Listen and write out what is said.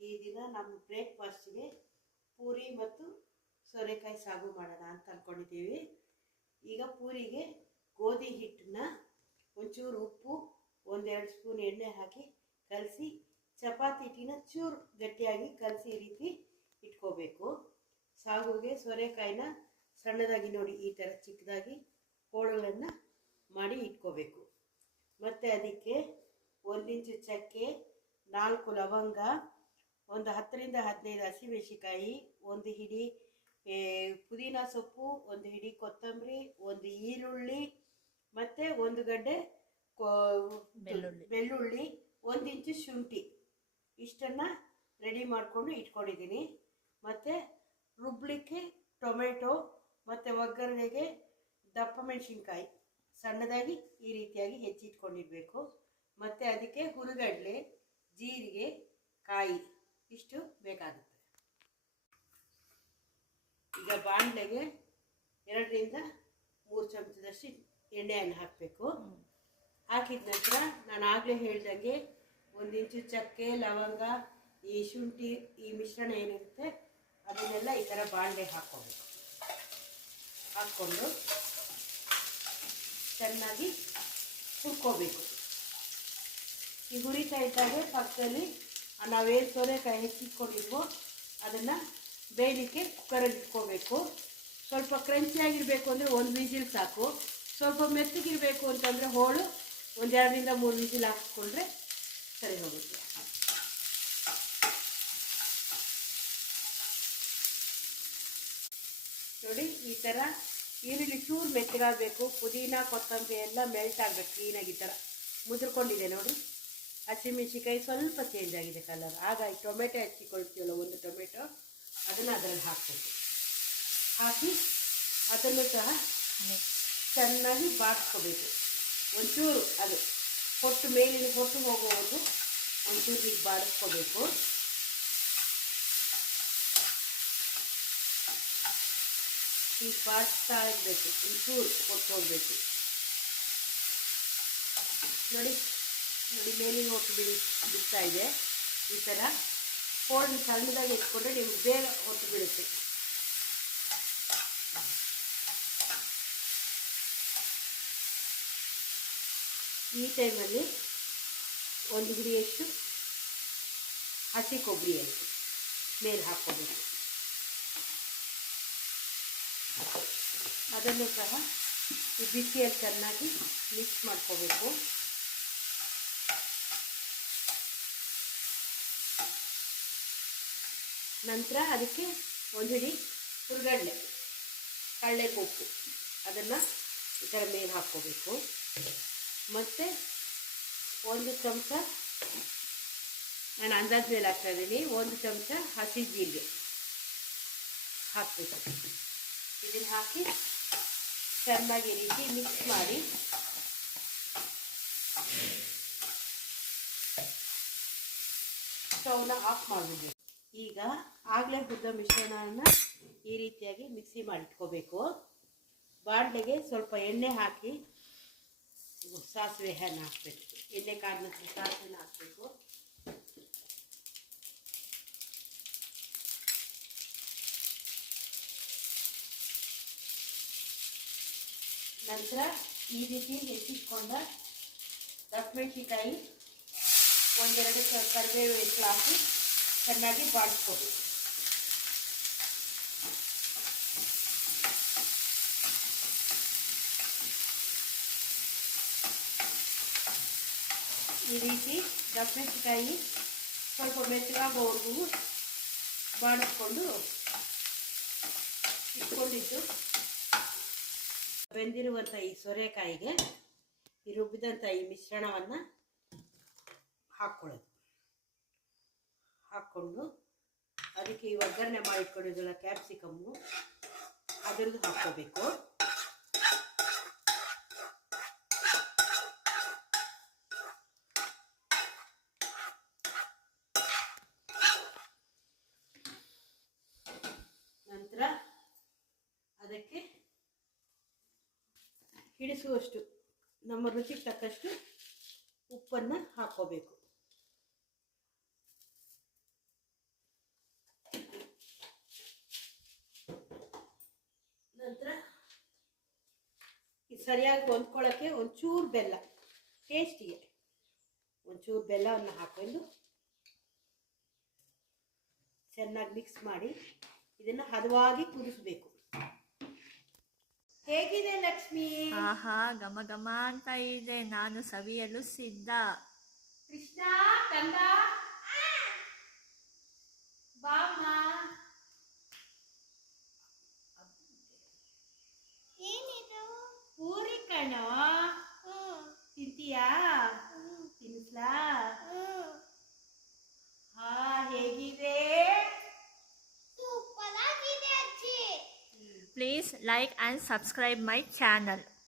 ಈ ದಿನ ನಮ್ಮ ಬ್ರೇಕ್ಫಾಸ್ಟ್ಗೆ ಪೂರಿ ಮತ್ತು ಸೋರೆಕಾಯಿ ಸಾಗು ಮಾಡೋಣ ಅಂತ ಅಂದ್ಕೊಂಡಿದ್ದೀವಿ ಈಗ ಪೂರಿಗೆ ಗೋಧಿ ಹಿಟ್ಟನ್ನ ಒಂಚೂರು ಉಪ್ಪು, ಒಂದೆರಡು ಸ್ಪೂನ್ ಎಣ್ಣೆ ಹಾಕಿ ಕಲಸಿ, ಚಪಾತಿ ಹಿಟ್ಟಿನ ಚೂರು ಗಟ್ಟಿಯಾಗಿ ಕಲಸಿ ಈ ರೀತಿ ಇಟ್ಕೋಬೇಕು. ಸಾಗುಗೆ ಸೋರೆಕಾಯಿನ ಸಣ್ಣದಾಗಿ ನೋಡಿ, ಈ ಥರ ಚಿಕ್ಕದಾಗಿ ಹೋಳುಗಳನ್ನು ಮಾಡಿ ಇಟ್ಕೋಬೇಕು. ಮತ್ತು ಅದಕ್ಕೆ ಒಂದಿಂಚು ಚಕ್ಕೆ, ನಾಲ್ಕು ಲವಂಗ ಒಂದು ಹತ್ತರಿಂದ ಹದಿನೈದು ಹಸಿಮೆಣಸಿಕಾಯಿ ಒಂದು ಹಿಡಿ ಪುದೀನ ಸೊಪ್ಪು ಒಂದು ಹಿಡಿ ಕೊತ್ತಂಬರಿ ಒಂದು ಈರುಳ್ಳಿ ಮತ್ತು ಒಂದು ಗಡ್ಡೆ ಬೆಳ್ಳುಳ್ಳಿ. ಬೆಳ್ಳುಳ್ಳಿ ಒಂದು ಇಂಚು ಶುಂಠಿ. ಇಷ್ಟನ್ನು ರೆಡಿ ಮಾಡಿಕೊಂಡು ಇಟ್ಕೊಂಡಿದ್ದೀನಿ. ಮತ್ತು ರುಬ್ಲಿಕ್ಕೆ ಟೊಮೆಟೊ ಮತ್ತು ಒಗ್ಗರಣೆಗೆ ದಪ್ಪ ಮೆಣಸಿನ್ಕಾಯಿ. ಸಣ್ಣದಾಗಿ ಈ ರೀತಿಯಾಗಿ ಹೆಚ್ಚಿಟ್ಕೊಂಡಿರಬೇಕು. ಮತ್ತು ಅದಕ್ಕೆ ಹುರುಗಡ್ಲೆ ಜೀರಿಗೆ ಕಾಯಿ. ಇಷ್ಟು ಬೇಕಾಗುತ್ತೆ. ಈಗ ಬಾಣಲೆಗೆ ಎರಡರಿಂದ ಮೂರು ಚಮಚದಷ್ಟು ಎಣ್ಣೆಯನ್ನು ಹಾಕಬೇಕು. ಹಾಕಿದ ನಂತರ ನಾನು ಆಗಲೇ ಹೇಳ್ದಂಗೆ ಒಂದು ಇಂಚು ಚಕ್ಕೆ, ಲವಂಗ, ಈ ಶುಂಠಿ, ಈ ಮಿಶ್ರಣ ಏನಿರುತ್ತೆ ಅದನ್ನೆಲ್ಲ ಈ ಥರ ಬಾಣಲೆ ಹಾಕ್ಕೋಬೇಕು. ಹಾಕ್ಕೊಂಡು ಚೆನ್ನಾಗಿ ಹುರ್ಕೋಬೇಕು. ಈ ಹುರಿತಾ ಇದ್ದಾಗ ಪಕ್ಕದಲ್ಲಿ ನಾವೇನು ಸೋರೆಕಾಯಿ ಹೆಚ್ಚಿಟ್ಕೊಂಡಿದ್ವೋ, ಅದನ್ನು ಬೇಯಲಿಕ್ಕೆ ಕುಕ್ಕರಲ್ಲಿ ಇಟ್ಕೋಬೇಕು. ಸ್ವಲ್ಪ ಕ್ರಂಚಿಯಾಗಿರಬೇಕು ಅಂದರೆ ಒಂದು ವಿಜಿಲ್ ಸಾಕು. ಸ್ವಲ್ಪ ಮೆತ್ತಗಿರಬೇಕು ಅಂತಂದರೆ ಹೋಳು ಒಂದೆರಡರಿಂದ ಮೂರು ವಿಜಿಲ್ ಹಾಕಿಕೊಂಡ್ರೆ ಸರಿ ಹೋಗುತ್ತೆ. ನೋಡಿ, ಈ ಥರ ಈರುಳ್ಳಿ ಚೂರು ಮೆತ್ತಗಾಗಬೇಕು. ಪುದೀನ, ಕೊತ್ತಂಬರಿ ಎಲ್ಲ ಮೆಲ್ಟ್ ಆಗಬೇಕು, ಕ್ಲೀನಾಗಿ ಈ ಥರ ಮುದ್ರಕೊಂಡಿದೆ ನೋಡಿ ಹಸಿಮೆಣಸಿಕಾಯಿ ಸ್ವಲ್ಪ ಚೇಂಜ್ ಆಗಿದೆ ಕಲರ್ ಆಗ ಈ ಟೊಮೆಟೊ ಹಚ್ಚಿಕೊಳ್ತೀವಲ್ಲ ಒಂದು ಟೊಮೆಟೊ, ಅದನ್ನು ಅದರಲ್ಲಿ ಹಾಕಬೇಕು ಹಾಕಿ ಅದನ್ನು ಸಹ ಚೆನ್ನಾಗಿ ಬಾಡಿಸ್ಕೋಬೇಕು ಒಂಚೂರು ಅದು ಹೊಟ್ಟು ಮೇಲಿನ ಹೊಟ್ಟು ಹೋಗುವುದು ಒಂಚೂರು ಹೀಗೆ ಬಾಡಿಸ್ಕೋಬೇಕು ಹೀಗೆ ಬಾಡಿಸ್ತಾ ಇರಬೇಕು, ಒಂಚೂರು ಹೊಟ್ಟು ಹೋಗಬೇಕು. ನೋಡಿ. ನೋಡಿ, ಮೇಲಿನ ಹೊಟ್ಟು ಬಿಡಿ ಬಿಡ್ತಾ ಇದೆ. ಈ ಥರ ಫೋಲ್ಡ್ ಸಣ್ಣದಾಗಿ ಇಟ್ಕೊಂಡ್ರೆ ನಿಮ್ಗೆ ಬೇಗ ಹೊಟ್ಟು ಬೀಳುತ್ತೆ. ಈ ಟೈಮಲ್ಲಿ ಒಂದು ಗುರಿಯಷ್ಟು ಹಸಿ ಕೊಬ್ಬರಿ ಮೇಲೆ ಹಾಕ್ಕೋಬೇಕು. ಅದನ್ನು ಸಹ ಈ ಬಿಸಿಯಲ್ಲಿ ಚೆನ್ನಾಗಿ ಮಿಕ್ಸ್ ಮಾಡ್ಕೋಬೇಕು. ನಂತರ ಅದಕ್ಕೆ ಒಂದು ಹಿಡಿ ಹುರ್ಗಡ್ಲೆ, ಕಡಲೆ ಕೊಪ್ಪು ಅದನ್ನು ಈ ಥರ ಮೇಲೆ ಹಾಕ್ಕೋಬೇಕು. ಮತ್ತು ಒಂದು ಚಮಚ, ನಾನು ಅಂದಾಜು ಮೇಲೆ ಹಾಕ್ತಾ ಇದ್ದೀನಿ. ಒಂದು ಚಮಚ ಹಸಿ ಜೀರಿಗೆ ಹಾಕಬೇಕು. ಇದನ್ನು ಹಾಕಿ ಚೆನ್ನಾಗಿ ರೀತಿ ಮಿಕ್ಸ್ ಮಾಡಿ. ಸ್ಟವ್ನ ಆಫ್ ಮಾಡಿಬಿಡ್ಬೇಕು. ಈಗ ಆಗಲೇ ಹುರಿದ ಮಿಶ್ರಣವನ್ನು ಈ ರೀತಿಯಾಗಿ ಮಿಕ್ಸಿ ಮಾಡಿಟ್ಕೋಬೇಕು. ಬಾಣಲೆಗೆ ಸ್ವಲ್ಪ ಎಣ್ಣೆ ಹಾಕಿ ಸಾಸಿವೆ ಹಣ್ಣು ಹಾಕಬೇಕು. ಎಣ್ಣೆ ನಂತರ ಸಾಸಿವೆನ ಹಾಕಬೇಕು. ನಂತರ ಈ ರೀತಿ ಹೆಚ್ಚಿಟ್ಕೊಂಡ ದಪ್ಪಮೆಣಸಿಕಾಯಿ ಒಂದೆರಡು ಕರಿಬೇವು ಹೆಚ್ಚು ಹಾಕಿ ಚೆನ್ನಾಗಿ ಬಾಡಿಸ್ಕೋಬೇಕು ಈ ರೀತಿ ದಪ್ಪಮೆಣಸಿಕಾಯಿ ಸ್ವಲ್ಪ ಮೆತ್ತಗಾಗೋವರೆಗೂ ಬಾಡಿಸ್ಕೊಂಡು ಇಟ್ಕೊಂಡಿದ್ದು. ಬೆಂದಿರುವಂಥ ಈ ಸೋರೆಕಾಯಿಗೆ ಈ ರುಬ್ಬಿದಂಥ ಈ ಮಿಶ್ರಣವನ್ನು ಹಾಕ್ಕೊಳ್ಳೋದು. ಹಾಕ್ಕೊಂಡು ಅದಕ್ಕೆ ಈ ಒಗ್ಗರಣೆ ಮಾಡಿಟ್ಕೊಂಡಿದ್ದಲ್ಲ ಕ್ಯಾಪ್ಸಿಕಮ್ಮು ಅದರದ್ದು ಹಾಕ್ಕೋಬೇಕು. ನಂತರ ಅದಕ್ಕೆ ಹಿಡಿಸುವಷ್ಟು, ನಮ್ಮ ರುಚಿಗೆ ತಕ್ಕಷ್ಟು ಉಪ್ಪನ್ನು ಹಾಕ್ಕೋಬೇಕು. ಸರಿಯಾಗಿ ಹೊಂದ್ಕೊಳ್ಳೋಕ್ಕೆ ಒಂಚೂರು ಬೆಲ್ಲ ಟೇಸ್ಟಿಗೆ ಒಂಚೂರು ಬೆಲ್ಲವನ್ನು ಹಾಕೊಂಡು ಚೆನ್ನಾಗಿ ಮಿಕ್ಸ್ ಮಾಡಿ ಇದನ್ನು ಹದವಾಗಿ ಕುದಿಸ್ಬೇಕು. ಹೇಗಿದೆ ಲಕ್ಷ್ಮಿ? ಆಹಾ ಘಮ ಘಮ ಅಂತ ಇದೆ. ನಾನು ಸವಿಯಲು ಸಿದ್ಧ. ಕೃಷ್ಣ ಕಂದ? Please like and subscribe my channel.